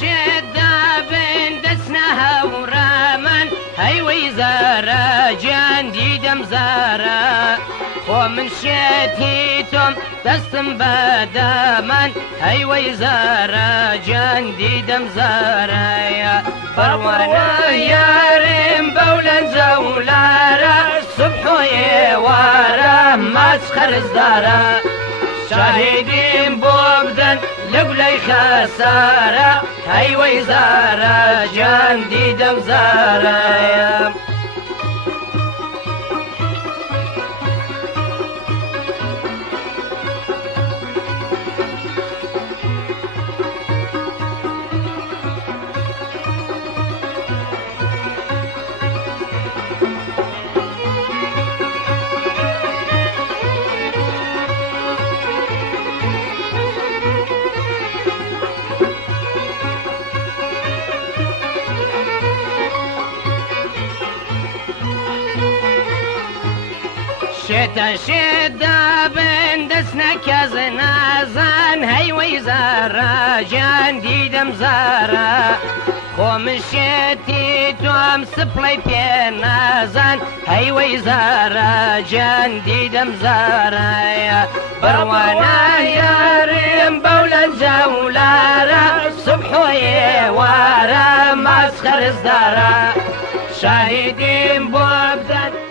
شدة بين دسنها ورامن هاي ويزارة جندي دمزارة ومن شتيتم دستم بدامن هاي ويزارة جندي دمزارة يا فروانا يا ريم بولا زولارة صبحو يوارة مسخر الزارة شاهدين بوغدن لقلي خسارة هاي ويزارة جندي دمزارة شدة بين دسنا كزنازان هاي ويزارة جندي دمزارة ومشيتي توم سبلي بينازان هاي ويزارة جندي دمزارة يا بروانا يا ريم بولا زولارة صبحو يوارة مسخر الزارة شاهدين بوبدن